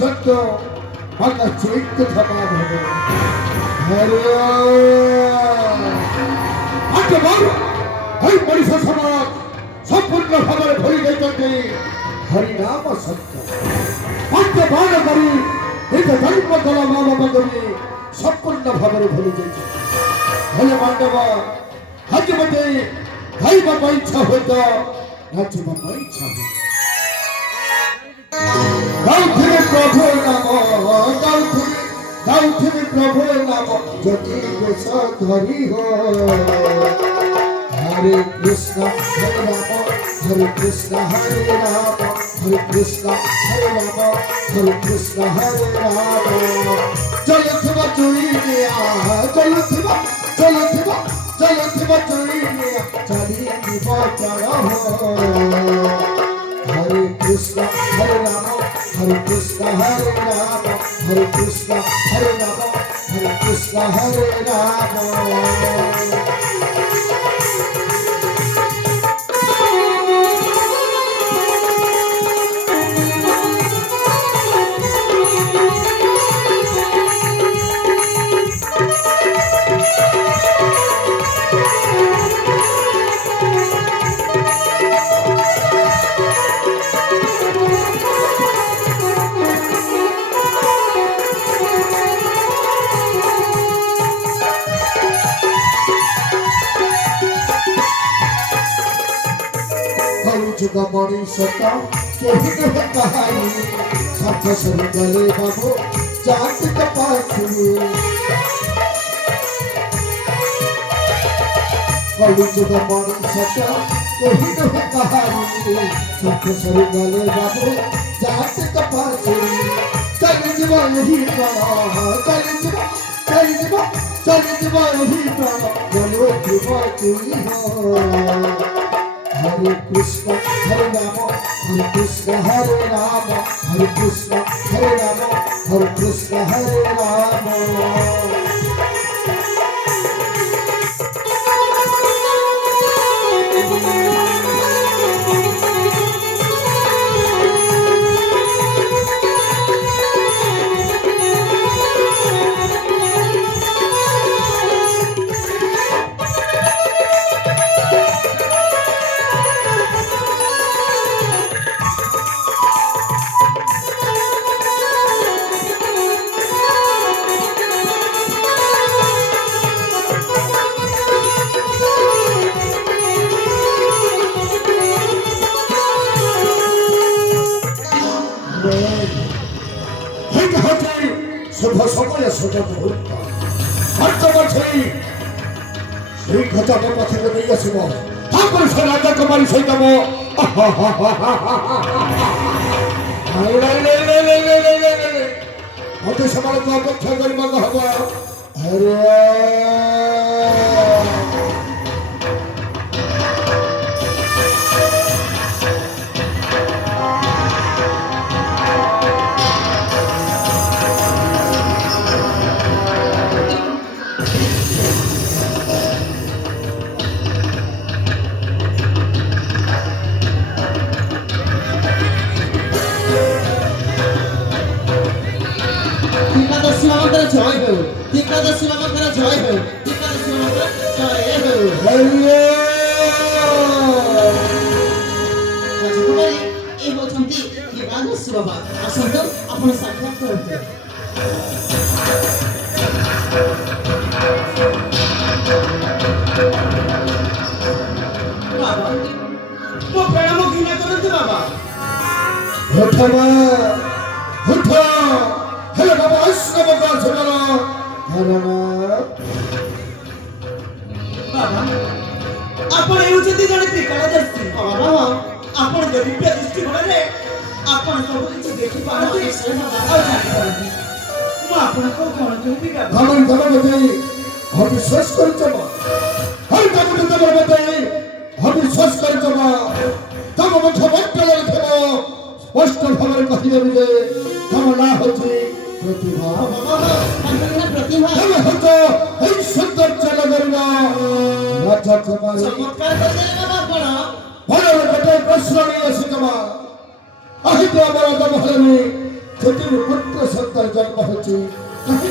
সত্য আকাশ চৈত্য থাকা হবে এই মনুষ্য সমাজ সম্পূর্ণ ভাবে ভুলে যাইতে হরিনাম সত্য বাদ করি এই যে জন্ম কলা মা বাবা করি সম্পূর্ণ ভাবে ভুলে যাইতে হলে মান্ডব হাজি মতে ভাই বাবা ইচ্ছা হইত রাজ্য বাবা ইচ্ছা হইত গাউথিরে প্রভু নাম গাউথিরে প্রভু নাম যদি বেশ ধরি হো হরে কৃষ্ণ হরে রাম হরে কৃষ্ণ হরে রাম হরে কৃষ্ণ হরে রাম হরে কৃষ্ণ হরে রাম চলুথিব চুরি চলুথিব চুরি চালিয়ে দিব প্রাণ হরে কৃষ্ণ হরে রাম হরে কৃষ্ণ হরে রাম হরে কৃষ্ণ হরে রাম হরে কৃষ্ণ হরে রাম जुगमणि सता केहि न कहानी साथ सर गले बाबू जात कपासी कलि जुगमणि सता केहि न कहानी साथ सर गले बाबू जात कपासी चल जीवन ही प्राण चल जीवन ही प्राण चलो जीवन तुई हो हरे कृष्ण हरे राम हरे कृष्ण हरे राम हरे कृष्ण हरे राम हरे कृष्ण हरे राम শুভ সময়ে শুভ মুহূর্ত অর্থবছরী সেই কথাটা পথে নিয়ে আসিব তারপরে সে রাজা কুমারী সহিত অতি সমালোচনা অপেক্ষা করিবার হব হরে জয় হো টিকাদশী মামার জয় হো টিকাদশী মামার জয় হো রাজকুমারী এই হচ্ছন্তি টিকাদশী বাবা আসন্তু ଆପଣ ସାକ୍ଷାତ କରନ୍ତୁ ବାବା ମୋ ପ୍ରାଣ ଘୃଣା କରନ୍ତୁ ବାବା ଉଠ हेलो बाबा ऐसे बता सुनो हरना बाबा आपण हेउचंती जणे त्रिकालदर्शी बाबा आपण दिव्य दृष्टि बळे आपण सब किछि देखि पारती आ जानि पारती मु आपण को कोन कहबी बाबा हमन बताई हम विश्वास करछम हर काम तमर बताई हम विश्वास करछम तम मठ बक्कल थबो स्पष्ट भाବରେ କହିଦେବି ଯେ ତମ ନାଁ ହେଉଛି प्रतिभा प्रतिभा होतो এই সৌন্দর্য নগরীরা রাজা কুমারী চমৎকার করতে বাবা বড় বড় প্রশ্ন নিয়ে এসে তোমা আহিত আমার দমহলনি ସେଥିରୁ ପୁତ୍ର ସନ୍ତାନ ଜନ୍ମ ହେଉଛି କାହିଁକି